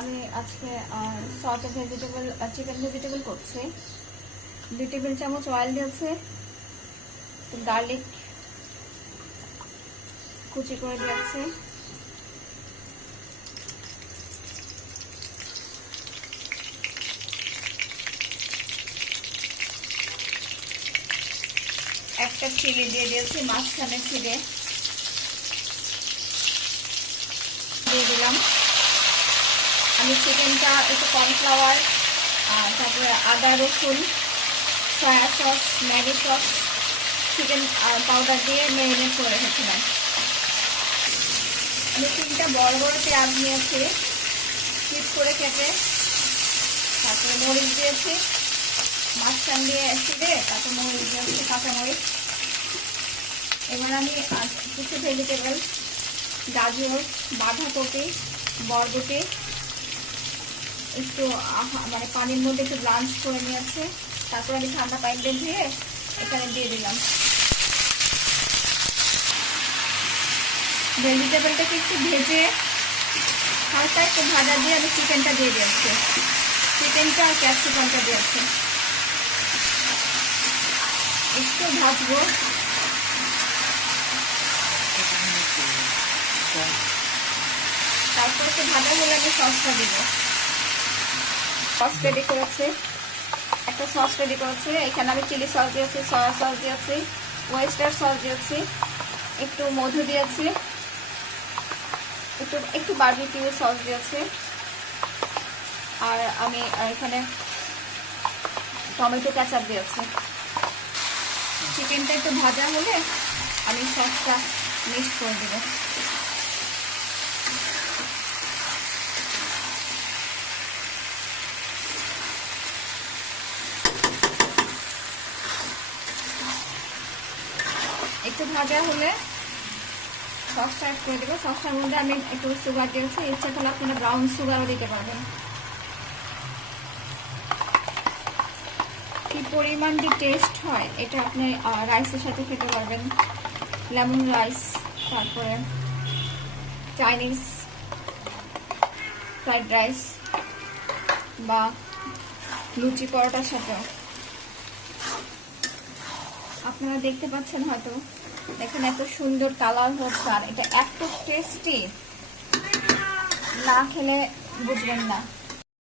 আমি আজকে salt vegetable chicken vegetable করছি। 2 টেবিল চামচ অয়েল দিয়েছে, গার্লিক কুচি করে দিয়েছে, একটা চিলি দিয়ে দিয়েছি, মাঝখানে ছিঁড়ে দিয়ে দিলাম। আমি চিকেনটা একটু কর্নফ্লাওয়ার, তারপরে আদা রসুন, soya sauce, Maggi sauce, chicken powder দিয়ে ম্যারিনেট করে রেখেছিলাম। আমি 3টা বড় বড় পেঁয়াজ নিয়েছি, পিস করে কেটে, তারপরে মরিচ দিয়েছি, মাঝখান দিয়ে ছিঁড়ে তারপর মরিচ দিয়েছি, কাঁচামরিচ। এবার আমি কিছু ভেজিটেবল, গাজর, বাঁধাকপি, বরবটি একটু মানে পানির মধ্যে একটু ব্লাঞ্চ করে নিয়েছে, তারপর আমি ঠান্ডা পানি দিয়ে ধুয়ে এখানে দিয়ে দিলাম। ভেজিটেবলটাকে একটু ভেজে হালকা একটু ভাজা দিয়ে আমি চিকেনটা দিয়ে দিয়েছি, চিকেনটা আর ক্যাপসিকামটা দিয়েছি। একটু ভাজবো, তারপর একটু ভাজা হলে আমি সসটা দিব। সস রেডি করেছি, একটা সস রেডি করেছি। এখানে আমি চিলি সস দিয়েছি, সয়া সস দিয়েছি, ওয়েস্টার সস দিয়েছি, একটু মধু দিয়েছি, একটু বারবিকিউ সস দিয়েছি, আর আমি এখানে টমেটো কেচাপ দিয়েছি। চিকেনটা একটু ভাজা হলে আমি সসটা মিক্স করে দেবো। একটু ভাজা হলে সসটা অ্যাড করে দেবো। সসটার মধ্যে আমি একটু সুগার দিয়েছি, ইচ্ছা করলে আপনারা ব্রাউন সুগারও দিতে পারবেন। কি পরিমাণ যে টেস্ট হয় এটা আপনি রাইসের সাথে খেতে পারবেন, লেমন রাইস, তারপরে চাইনিজ ফ্রাইড রাইস বা লুচি পরোটার সাথেও। আপনারা দেখতে পাচ্ছেন হয়তো, দেখেন এত সুন্দর কালার হচ্ছে, আর এটা এত টেস্টি, না খেলে বুঝবেন না।